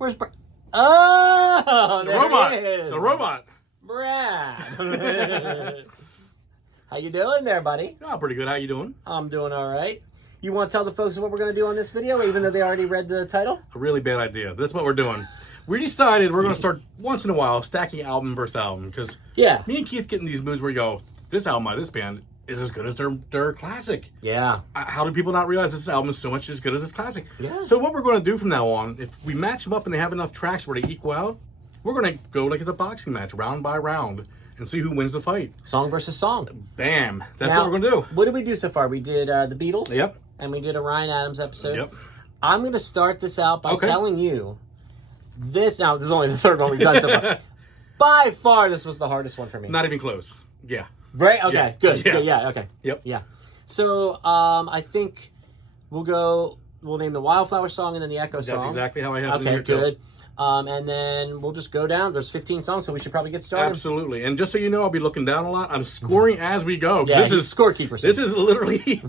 Where's Brad? Oh, The there robot. it is. The robot. Brad. How you doing there, buddy? Oh, pretty good. How you doing? I'm doing all right. You want to tell the folks what we're going to do on this video, even though they already read the title? A really bad idea. That's what we're doing. We decided we're going to start once in a while stacking album versus album because me and Keith get in these moods where we go, this album by this band is as good as their classic. Yeah. How do people not realize this album is so much as good as its classic? Yeah. So what we're going to do from now on, if we match them up and they have enough tracks where they equal out, we're going to go like it's a boxing match, round by round, and see who wins the fight. Song versus song. Bam. That's Now, what we're going to do. What did we do so far? We did the Beatles. Yep. And we did a Ryan Adams episode. Yep. I'm going to start this out by telling you this. Now, this is only the third one we've done so far. By far, this was the hardest one for me. Not even close. Yeah. Right? Okay, yeah. good. Yeah. Yeah, okay. Yep. Yeah. So, I think we'll name the Wildflower song and then the Echo song. That's exactly how I have it in Okay, here, too. good. And then we'll just go down. There's 15 songs, so we should probably get started. Absolutely. And just so you know, I'll be looking down a lot. I'm scoring as we go. Yeah, this is scorekeeper. This is literally,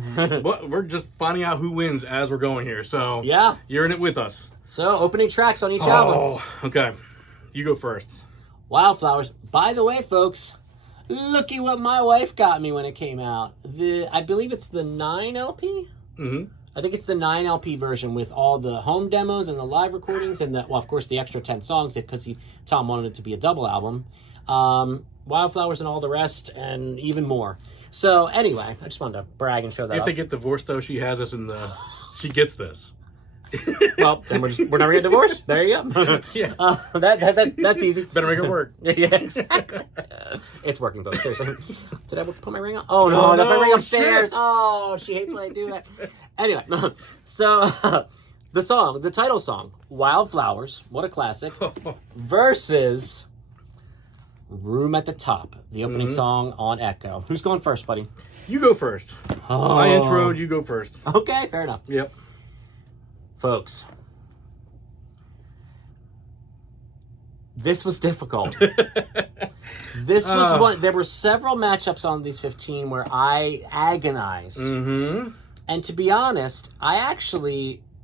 we're just finding out who wins as we're going here. So yeah, you're in it with us. So opening tracks on each album. Oh, okay. You go first. Wildflowers. By the way, folks, looky what my wife got me when it came out. I believe it's the 9 LP. Mm-hmm. I think it's the 9 LP version with all the home demos and the live recordings and of course, the extra 10 songs because Tom wanted it to be a double album. Wildflowers and all the rest and even more. So anyway, I just wanted to brag and show that. If they get divorced, though, she has us in the. She gets this. Well, then we're never getting divorced. There you go. Yeah. That's easy. Better make it work. Yeah, exactly. It's working, folks. Seriously. Did I put my ring on? Oh, no. That's my ring upstairs. Shit. Oh, she hates when I do that. Anyway, so the title song, Wildflowers, what a classic, versus Room at the Top, the opening song on Echo. Who's going first, buddy? You go first. Oh. My intro, you go first. Okay, fair enough. Yep. Folks, this was difficult. This was one. There were several matchups on these 15 where I agonized. Mm-hmm. And to be honest,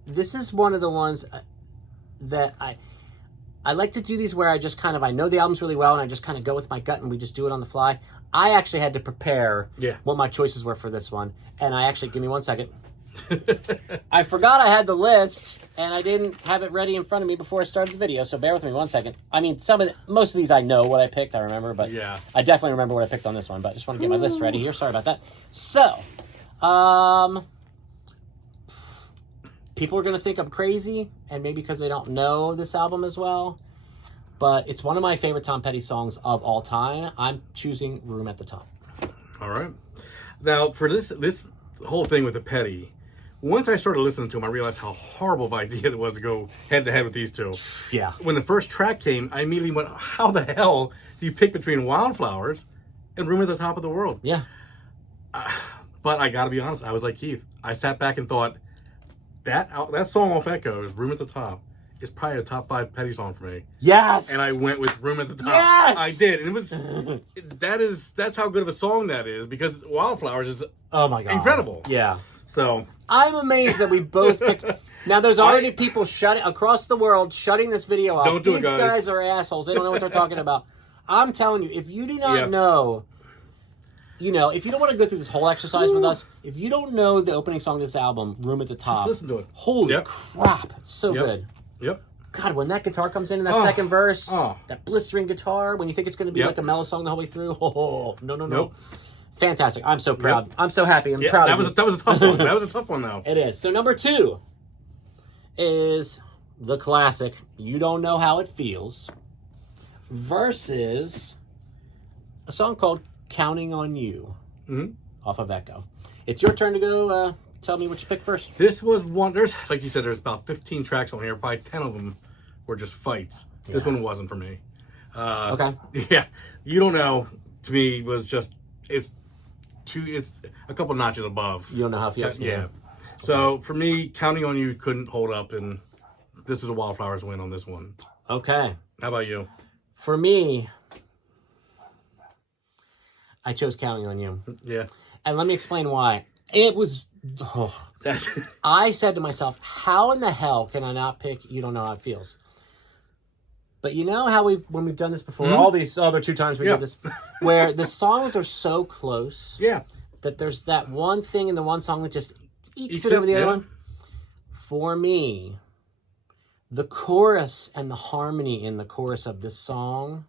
this is one of the ones that I like to do these where I just I know the albums really well and I just kind of go with my gut and we just do it on the fly. I actually had to prepare what my choices were for this one. And give me 1 second. I forgot I had the list and I didn't have it ready in front of me before I started the video, so bear with me 1 second. I mean, most of these I know what I picked, I remember, but I definitely remember what I picked on this one, but I just want to get my list ready here. Sorry about that. So, people are going to think I'm crazy, and maybe because they don't know this album as well, but it's one of my favorite Tom Petty songs of all time. I'm choosing Room at the Top. All right. Now, for this whole thing with the Petty, once I started listening to them, I realized how horrible of an idea it was to go head-to-head with these two. Yeah. When the first track came, I immediately went, how the hell do you pick between Wildflowers and Room at the Top of the World? Yeah. But I got to be honest, I was like Keith. I sat back and thought, that song off Echoes, Room at the Top, is probably a top 5 Petty song for me. Yes! And I went with Room at the Top. Yes! I did. And that's how good of a song that is, because Wildflowers is incredible. Yeah. So I'm amazed that we both picked. Now, there's already people across the world shutting this video off. Don't do These it, guys. guys are assholes. They don't know what they're talking about. I'm telling you, if you do not know, if you don't want to go through this whole exercise with us, if you don't know the opening song of this album, Room at the Top, just listen to it. Holy crap. It's so good. Yep. God, when that guitar comes in that second verse, that blistering guitar, when you think it's going to be like a mellow song the whole way through, no. Nope. Fantastic. I'm so proud. I'm so happy. I'm proud of you. That was a tough one. That was a tough one, though. It is. So number 2 is the classic You Don't Know How It Feels versus a song called Counting on You off of Echo. It's your turn to go. Tell me what you picked first. This was one, like you said, there's about 15 tracks on here. Probably 10 of them were just fights. Yeah. This one wasn't for me. Okay. Yeah. You Don't Know, to me, was just, it's a couple notches above. You Don't Know How It Feels. Yeah. Okay. So for me, Counting on You couldn't hold up, and this is a Wildflowers win on this one. Okay. How about you? For me, I chose Counting on You. Yeah. And let me explain why. It was... I said to myself, how in the hell can I not pick You Don't Know How It Feels? But you know how when we've done this before, all these other 2 times we did this, where the songs are so close that there's that one thing in the one song that just ekes it over the other one. For me, the chorus and the harmony in the chorus of this song,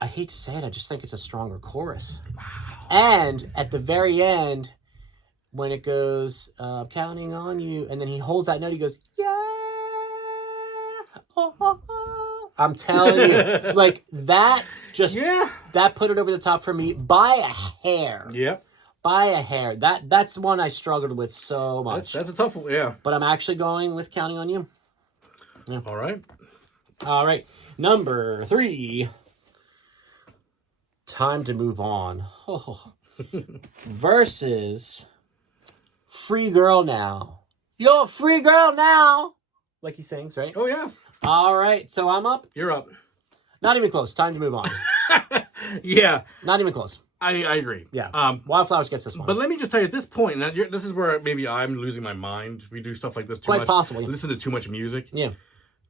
I hate to say it, I just think it's a stronger chorus. Wow. And at the very end, when it goes, counting on you, and then he holds that note, he goes, yeah. I'm telling you, like that just that put it over the top for me by a hair. Yep. By a hair. That's one I struggled with so much. That's a tough one, yeah. But I'm actually going with Counting on You. Yeah. All right. Number 3. Time to Move On. Oh. Versus Free Girl Now. You're a free girl now. Like he sings, right? Oh, yeah. All right, so I'm up. You're up. Not even close. Time to move on. Yeah. Not even close. I agree. Yeah. Wildflowers gets this one. But let me just tell you, at this point, now this is where maybe I'm losing my mind. We do stuff like this too much. Quite possibly. Listen to too much music. Yeah.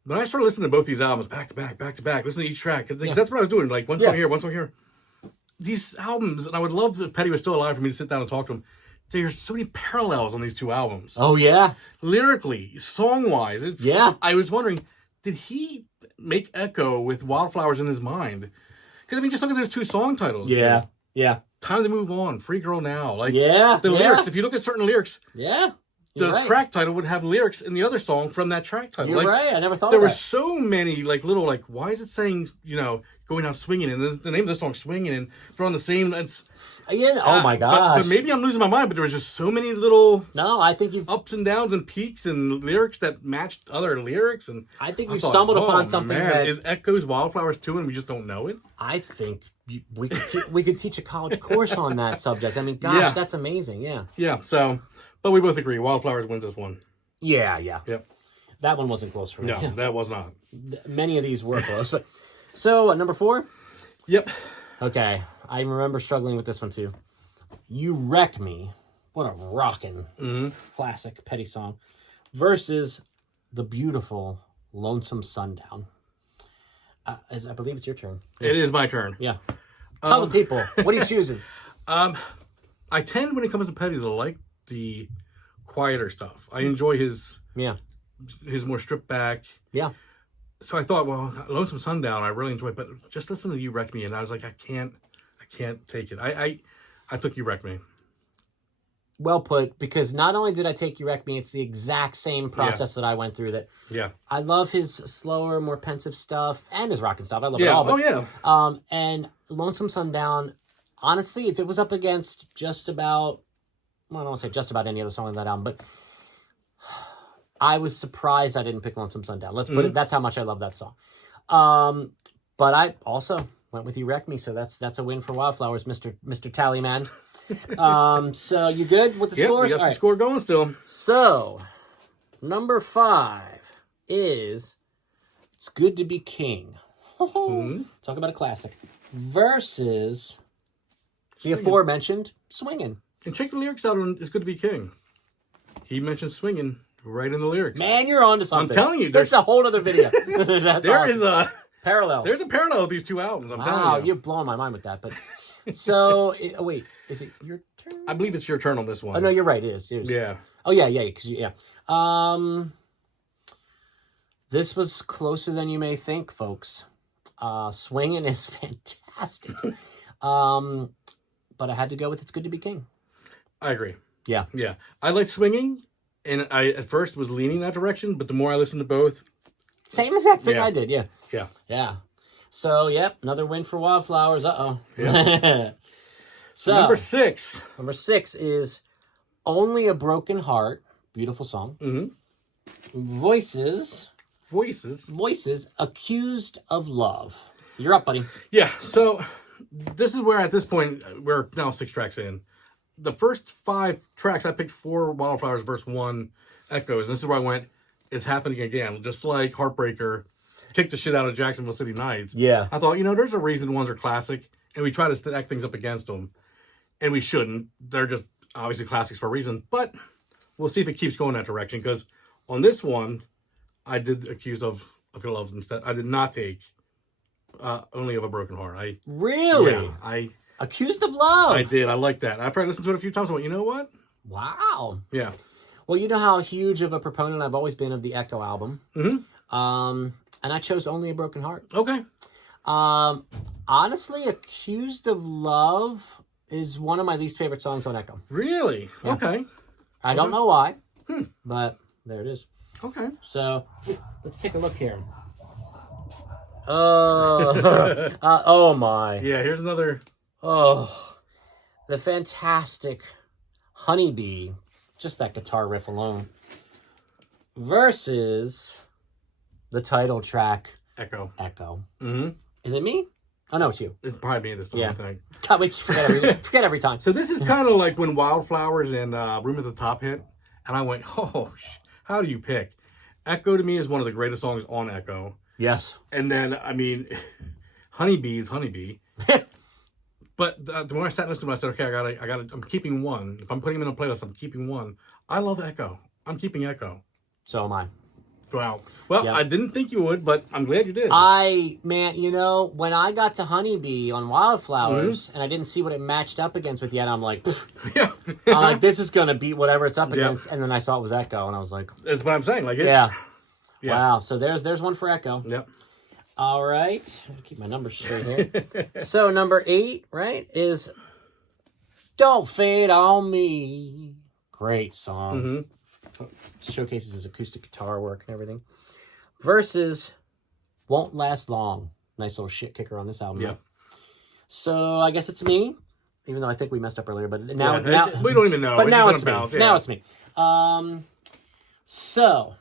When I started listening to both these albums back to back, listen to each track, because that's what I was doing. Like, one song here, one song here. These albums, and I would love if Petty was still alive for me to sit down and talk to him. There's so many parallels on these 2 albums. Oh, yeah. Lyrically, song-wise. I was wondering, did he make Echo with Wildflowers in his mind? Because, I mean, just look at those 2 song titles. Yeah. Yeah. Time to Move On, Free Girl Now. Like, the lyrics, if you look at certain lyrics, the track title would have lyrics in the other song from that track title. You're right. I never thought there of that. There were so many, like, little, like, why is it saying, going out swinging? And the name of the song, Swinging, and they're on the same... oh, my gosh. But maybe I'm losing my mind, but there was just so many little... No, I think you've... ups and downs and peaks and lyrics that matched other lyrics. And I think we've stumbled upon something that... Is Echo's Wildflowers 2 and we just don't know it? I think we could teach a college course on that subject. I mean, gosh, that's amazing. Yeah. Yeah, so... But we both agree, Wildflowers wins this one. Yeah. Yep. That one wasn't close for me. No, that was not. Many of these were close. But so, number 4? Yep. Okay. I remember struggling with this one, too. You Wreck Me. What a rockin' classic Petty song. Versus the beautiful Lonesome Sundown. I believe it's your turn. It is my turn. Yeah. Tell the people. What are you choosing? I tend, when it comes to Petty, to like the quieter stuff. I enjoy his more stripped back. Yeah. So I thought, well, Lonesome Sundown, I really enjoy, but just listen to You Wreck Me, and I was like, I can't take it. I took You Wreck Me. Well put, because not only did I take You Wreck Me, it's the exact same process that I went through. I love his slower, more pensive stuff, and his rockin' stuff. I love it all. But, and Lonesome Sundown, honestly, if it was up against just about, well, I don't want to say just about any other song on that album, but I was surprised I didn't pick Lonesome Sundown. Let's put it, that's how much I love that song. But I also went with You Wreck Me, so that's a win for Wildflowers, Mr. Tallyman. So you good with the scores? We got the score going still. So, number 5 is It's Good to Be King. Talk about a classic. Versus the aforementioned Swingin'. And check the lyrics out on It's Good to Be King. He mentions swinging right in the lyrics. Man, you're on to something. I'm telling you. That's a whole other video. There is a parallel. There's a parallel with these 2 albums. I'm telling you. Wow, you're blowing my mind with that. But so, wait, is it your turn? I believe it's your turn on this one. Oh, no, you're right. It is. Yeah. Oh, yeah. This was closer than you may think, folks. Swinging is fantastic. But I had to go with It's Good to Be King. I agree. Yeah. Yeah. I like Swinging, and I at first was leaning that direction, but the more I listened to both... Same exact thing I did, yeah. Yeah. Yeah. So, yep, another win for Wildflowers. Uh-oh. Yeah. So, number 6. Number 6 is Only a Broken Heart. Beautiful song. Voices, Accused of Love. You're up, buddy. Yeah, so this is where at this point, we're now 6 tracks in. The first 5 tracks, I picked 4 Wildflowers verse 1 Echoes. And this is where I went, it's happening again. Just like Heartbreaker kicked the shit out of Jacksonville City Nights. Yeah. I thought, there's a reason ones are classic, and we try to stack things up against them. And we shouldn't. They're just obviously classics for a reason. But we'll see if it keeps going that direction. Because on this one, I did Accused of I Feel Love instead. I did not take Only of a Broken Heart. Really? Yeah, Accused of Love. I did. I like that. After I listened to it a few times, I went, you know what? Wow. Yeah. Well, you know how huge of a proponent I've always been of the Echo album. Mm-hmm. And I chose Only a Broken Heart. Okay. Honestly, Accused of Love is one of my least favorite songs on Echo. Really? Yeah. Okay. I don't know why, but there it is. Okay. So let's take a look here. Oh my. Yeah, here's another. Oh, the fantastic Honeybee. Just that guitar riff alone. Versus the title track, Echo. Echo. Mm-hmm. Is it me? Oh, no, it's you. It's probably me this time, I think. God, we forget every time. So this is kind of like when Wildflowers and Room at the Top hit, and I went, oh, how do you pick? Echo to me is one of the greatest songs on Echo. Yes. And then, I mean, Honeybee is Honeybee. But the more I sat and listened to it, I said, okay, I'm keeping one. If I'm putting them in a playlist, I'm keeping one. I love Echo. I'm keeping Echo. So am I. Wow. Well, Yep. I didn't think you would, but I'm glad you did. Man, you know, when I got to Honeybee on Wildflowers and I didn't see what it matched up against with yet, I'm like, Yeah. I'm like, this is going to beat whatever it's up against. And then I saw it was Echo, and I was like, That's what I'm saying. Like, yeah. Yeah. Wow. So there's one for Echo. Yep. All right. Keep my numbers straight here. So number 8, right, is Don't Fade on Me. Great song. Showcases his acoustic guitar work and everything. Versus Won't Last Long. Nice little shit kicker on this album. Yeah. Right? So I guess it's me, even though I think we messed up earlier. But now we don't even know. But now it's me. Bounce, Now it's me. So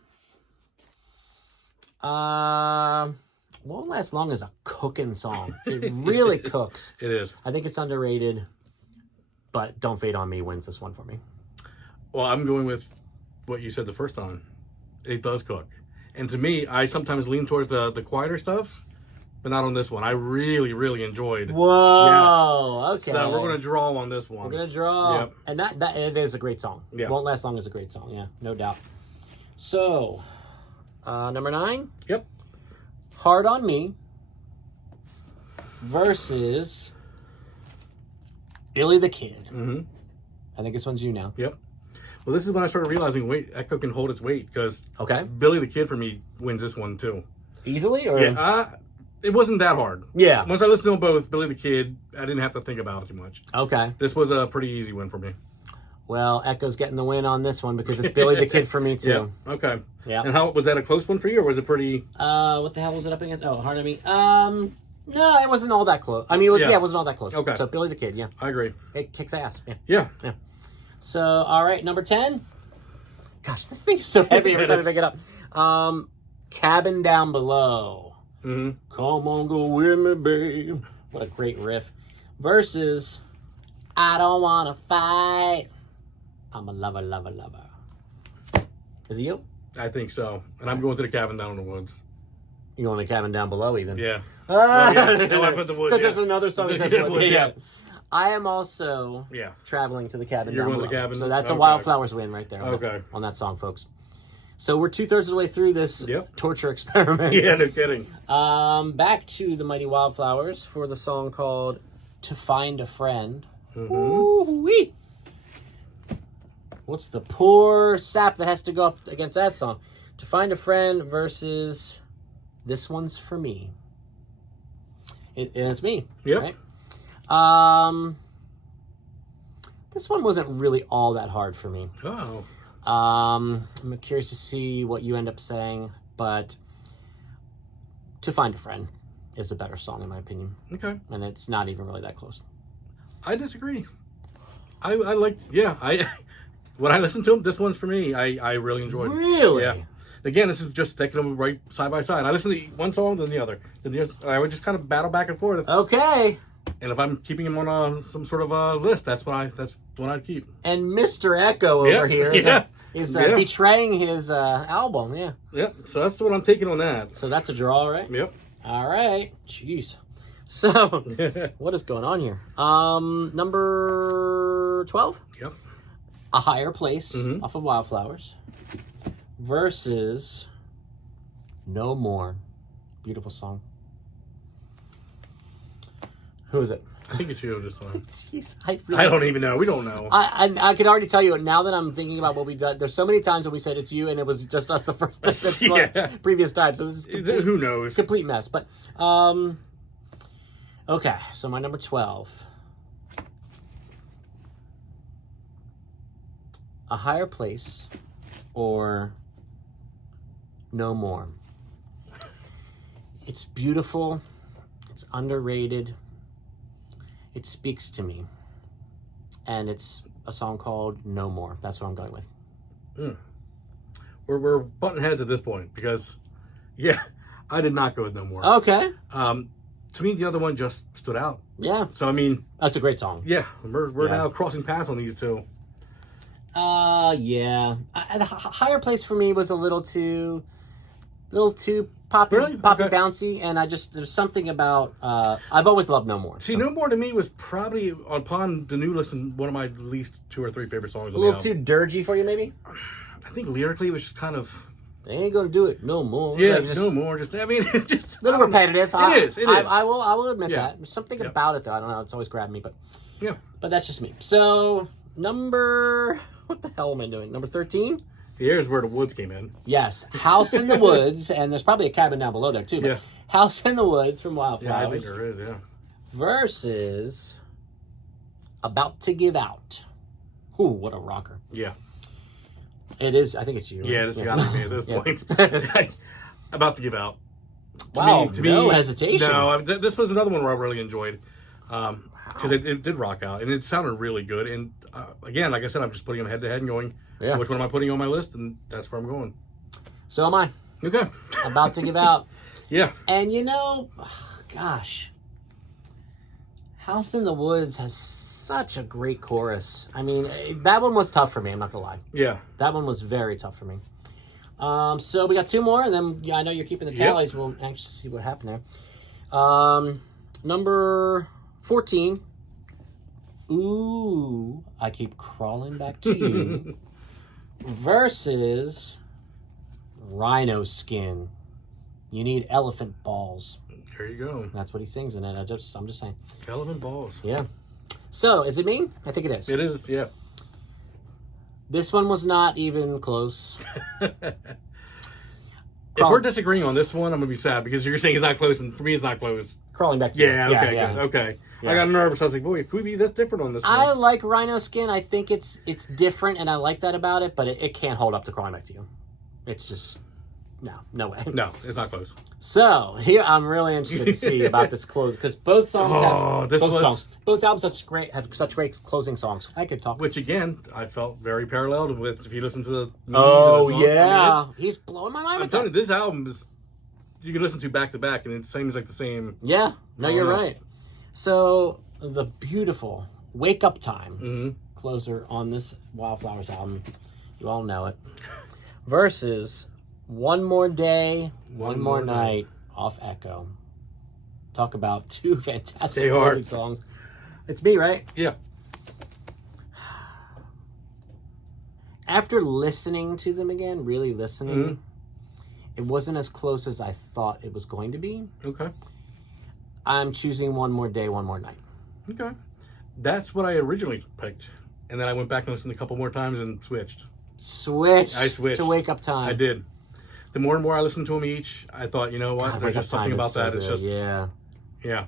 Won't Last Long is a cooking song. It really cooks. It is. I think it's underrated, but Don't Fade on Me wins this one for me. Well, I'm going with what you said the first time. It does cook. And to me, I sometimes lean towards the quieter stuff, but not on this one. I really, really enjoyed. Whoa, Yes. okay. So we're going to draw on this one. We're going to draw. Yep. And that it is a great song. Yeah. Won't Last Long is a great song, yeah, no doubt. So, number 9. Yep. Hard on Me versus Billy the Kid. Mm-hmm. I think this one's you now. Yep. Well, this is when I started realizing, Echo can hold its weight, because Okay. Billy the Kid for me wins this one too. Easily? Or? Yeah, it wasn't that hard. Yeah. Once I listened to them both, Billy the Kid, I didn't have to think about it too much. Okay. This was a pretty easy win for me. Well, Echo's getting the win on this one because it's Billy the Kid for me too. Yeah. Okay. Yeah. And how was that a close one for you, or was it pretty? What the hell was it up against? Oh, Hard on Me. No, it wasn't all that close. I mean, it wasn't all that close. Okay. So Billy the Kid, yeah. I agree. It kicks ass. Yeah. Yeah. So, all right, number 10. Gosh, this thing is so heavy every time I pick it up. Cabin Down Below. Mm-hmm. Come on, go with me, babe. What a great riff. Versus I Don't Wanna Fight. I'm a lover, lover, lover. Is it you? I think so. And I'm going to the Cabin Down in the Woods. You going to Cabin Down Below even? Yeah. Ah! No, I put the Woods. Because there's another song that says Yeah, Woods. yeah. I am also traveling to the cabin You're down going to the below. cabin? So that's a Okay. Wildflowers win right there on that song, folks. So we're 2/3 of the way through this torture experiment. Yeah, no kidding. Back to the Mighty Wildflowers for the song called To Find a Friend. Mm-hmm. Ooh-wee. What's the poor sap that has to go up against that song? To Find a Friend versus This One's For Me. And it's me. Yep. Right? This one wasn't really all that hard for me. Oh. I'm curious to see what you end up saying, but To Find a Friend is a better song in my opinion. Okay. And it's not even really that close. I disagree. I when I listened to them, this one's for me. I really enjoyed it. Really? Yeah. Again, this is just taking them right side by side. I listen to one song, then the other. I would just kind of battle back and forth. Okay. And if I'm keeping them on some sort of a list, that's what I'd keep. And Mr. Echo over here is betraying his album. Yeah. Yep. So that's what I'm taking on that. So that's a draw, right? Yep. All right. Jeez. So what is going on here? Number 12. Yep. A Higher Place off of Wildflowers versus No More. Beautiful song. Who is it? I think it's you this time. Jeez, I don't even know. We don't know. I can already tell you now that I'm thinking about what we done. There's so many times when we said it's you, and it was just us the first previous time. So this is who knows? Complete mess. But okay. So my number 12. A Higher Place or No More. It's beautiful. It's underrated. It speaks to me. And it's a song called No More. That's what I'm going with. We're butting heads at this point because, yeah, I did not go with No More. Okay. To me, the other one just stood out. Yeah. So, I mean... That's a great song. Yeah. We're now crossing paths on these two. Yeah. The Higher Place for me was a little too poppy, Really? poppy Okay. bouncy, and there's something about, I've always loved No More. See, No More to me was probably, upon the new listen, one of my least 2 or 3 favorite songs. A little too dirgy for you, maybe? I think lyrically it was just kind of... They ain't gonna do it no more. Yeah, Like, No More. Just, I mean, it's just... a little repetitive. It is. I will admit Yeah. that. There's something about it, though. I don't know. It's always grabbed me, but Yeah. that's just me. So, what the hell am I doing? Number 13? Here's where the woods came in. Yes, House in the Woods, and there's probably a cabin down below there, too. But Yeah. House in the Woods from Wildflowers. Yeah, I think there is, yeah. Versus About to Give Out. Ooh, what a rocker. Yeah. It is, I think it's you. Right? Yeah, this has got to be me at this Yeah. point. About to give out. Wow, To no me, hesitation. No, this was another one where I really enjoyed. Because it did rock out, and it sounded really good. And again, like I said, I'm just putting them head to head and going, which one am I putting on my list? And that's where I'm going. So am I. Okay. About to Give Out. Yeah. And gosh, House in the Woods has such a great chorus. I mean, that one was tough for me, I'm not gonna lie. Yeah. That one was very tough for me. So we got 2 more, and then I know you're keeping the tallies. We'll actually see what happened there. Number 14. Ooh, I Keep Crawling Back to You. Versus Rhino Skin. You Need Elephant Balls. There you go. That's what he sings in it. I'm just saying. Elephant balls. Yeah. So, is it me? I think it is. It is, yeah. This one was not even close. If we're disagreeing on this one, I'm going to be sad because you're saying it's not close, and for me, it's not close. Crawling Back to You. Yeah, okay, good. Okay. Yeah. I got nervous. I was like, boy, could we be this different on this one? I like Rhino Skin. I think it's different, and I like that about it, but it can't hold up to Crawling Back to You. It's just, no way. No, it's not close. So, here, I'm really interested to see about this close, because both songs both albums have such great closing songs. I could talk. Which, again, I felt very paralleled with, if you listen to the music Oh, and the songs. yeah. I mean, He's blowing my mind I'm with telling that. you, this album is, you can listen to back to back, and it seems like the same. Yeah. No, I you're don't know. right. So, the beautiful Wake Up Time Mm-hmm. closer on this Wildflowers album. You all know it. Versus One More Day, One More Night off Echo. Talk about 2 fantastic Stay hard. closing songs. It's me, right? Yeah. After listening to them again, really listening, it wasn't as close as I thought it was going to be. Okay. I'm choosing One More Day, One More Night. Okay. That's what I originally picked. And then I went back and listened a couple more times and switched. I switched to Wake Up Time. I did. The more and more I listened to them each, I thought, you know what? God, There's Wake Up just something Time about is so that. It's good. just, yeah.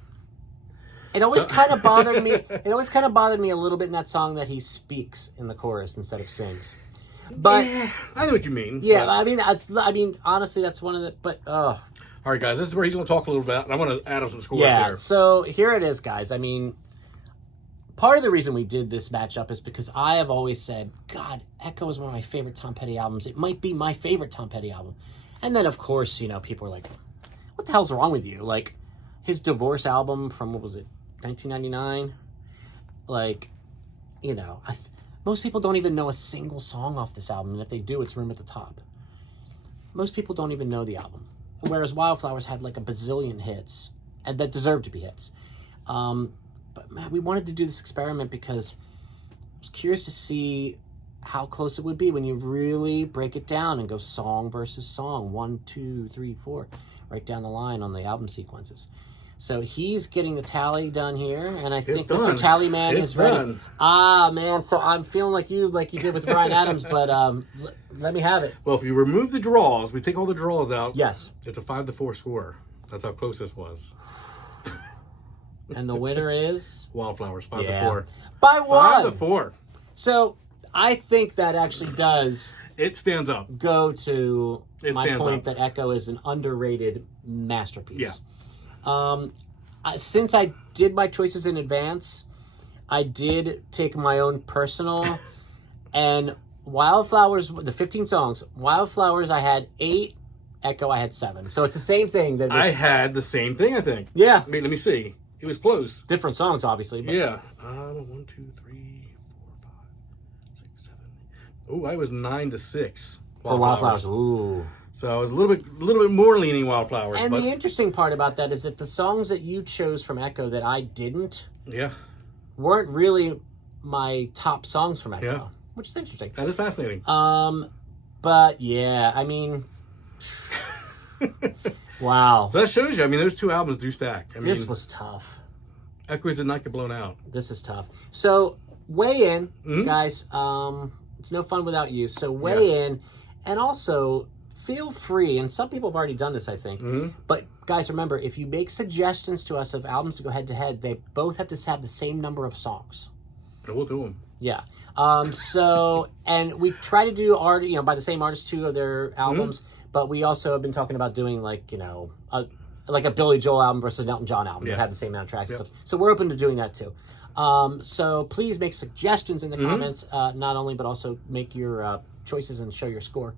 It always kind of bothered me. It always kind of bothered me a little bit in that song that he speaks in the chorus instead of sings. But yeah, I know what you mean. Yeah, but... I mean, honestly, that's one of the. But all right, guys, this is where he's going to talk a little bit. And I want to add up some scores yeah. here. So here it is, guys. I mean, part of the reason we did this matchup is because I have always said, God, Echo is one of my favorite Tom Petty albums. It might be my favorite Tom Petty album. And then, of course, people are like, "What the hell's wrong with you?" Like his Divorce album from, what was it, 1999? Like, most people don't even know a single song off this album, and if they do, it's Room at the Top. Most people don't even know the album, whereas Wildflowers had like a bazillion hits, and that deserved to be hits. But man, we wanted to do this experiment because I was curious to see how close it would be when you really break it down and go song versus song, 1, 2, 3, 4, right down the line on the album sequences. So he's getting the tally done here, and I think Mr. Tallyman is ready. Done. Ah, man, so I'm feeling like you did with Bryan Adams, but let me have it. Well, if you remove the draws, we take all the draws out. Yes. It's a 5-4 score. That's how close this was. And the winner is? Wildflowers, 5-4. By 1! 5-4. So I think that actually does... It stands up. Go to my point up. that Echo is an underrated masterpiece. Yeah. Since I did my choices in advance, I did take my own personal, and Wildflowers, the 15 songs, Wildflowers I had 8, Echo I had 7. So it's the same thing. I had the same thing, I think. Yeah. Wait, let me see. It was close. Different songs, obviously. But... Yeah. 1, 2, 3, 4, 5, 6, 7. Oh, I was 9-6. For Wildflowers. Ooh. So I was a little bit more leaning Wildflowers. And the interesting part about that is that the songs that you chose from Echo that I didn't, weren't really my top songs from Echo, which is interesting. That is fascinating. But yeah, I mean, wow. So that shows you. I mean, those two albums do stack. I mean, this was tough. Echoes did not get blown out. This is tough. So weigh in, guys. It's no fun without you. So weigh in, and also feel free. And some people have already done this, I think. But guys, remember, if you make suggestions to us of albums to go head to head, they both have to have the same number of songs. We'll do them. Yeah. So, and we try to do art, by the same artist, 2 of their albums. But we also have been talking about doing like a Billy Joel album versus an Elton John album that have the same amount of tracks. And stuff. So we're open to doing that too. So please make suggestions in the comments, not only, but also make your choices and show your score.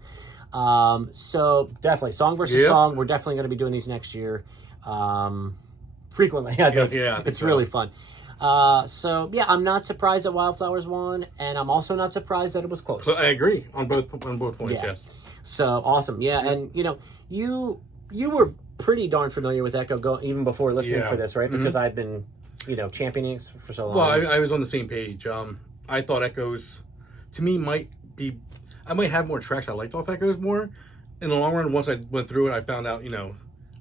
So definitely song versus song. We're definitely going to be doing these next year. Frequently. I think. It's really fun. So yeah, I'm not surprised that Wildflowers won, and I'm also not surprised that it was close. I agree on both points. Yes. So awesome. Yeah. And you were pretty darn familiar with Echo even before listening for this, right? Because I've been, championing it for so long. Well, I was on the same page. I thought Echoes, to me, I might have more tracks I liked off Echoes more. In the long run, once I went through it, I found out,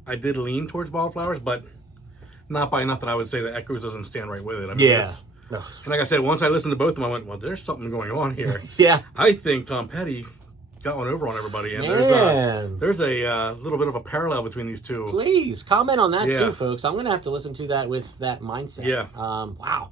I did lean towards Wildflowers, but not by enough that I would say that Echoes doesn't stand right with it. I mean, and like I said, once I listened to both of them, I went, well, there's something going on here. I think Tom Petty got one over on everybody, and there's a little bit of a parallel between these two. Please comment on that too, folks. I'm going to have to listen to that with that mindset. Wow.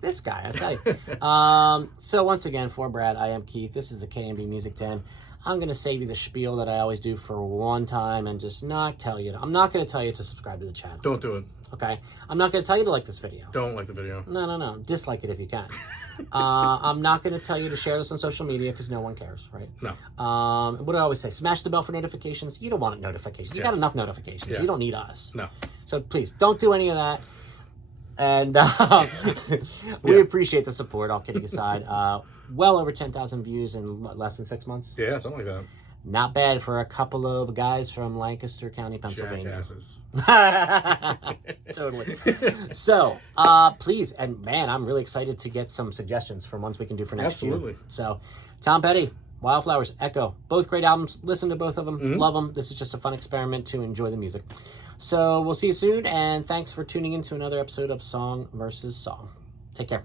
This guy, I tell you. So once again, for Brad, I am Keith. This is the KMB Music 10. I'm going to save you the spiel that I always do for one time and just not tell you. I'm not going to tell you to subscribe to the channel. Don't do it. Okay? I'm not going to tell you to like this video. Don't like the video. No. Dislike it if you can. I'm not going to tell you to share this on social media because no one cares, right? No. What do I always say? Smash the bell for notifications. You don't want notifications. You got enough notifications. You don't need us. No. So please, don't do any of that. And we appreciate the support, all kidding aside. Well over 10,000 views in less than 6 months. Yeah, something like that. Not bad for a couple of guys from Lancaster County, Pennsylvania. Totally. So, please, and man, I'm really excited to get some suggestions for ones we can do for next year. So, Tom Petty, Wildflowers, Echo, both great albums. Listen to both of them. Love them. This is just a fun experiment to enjoy the music. So, we'll see you soon, and thanks for tuning in to another episode of Song versus Song. Take care.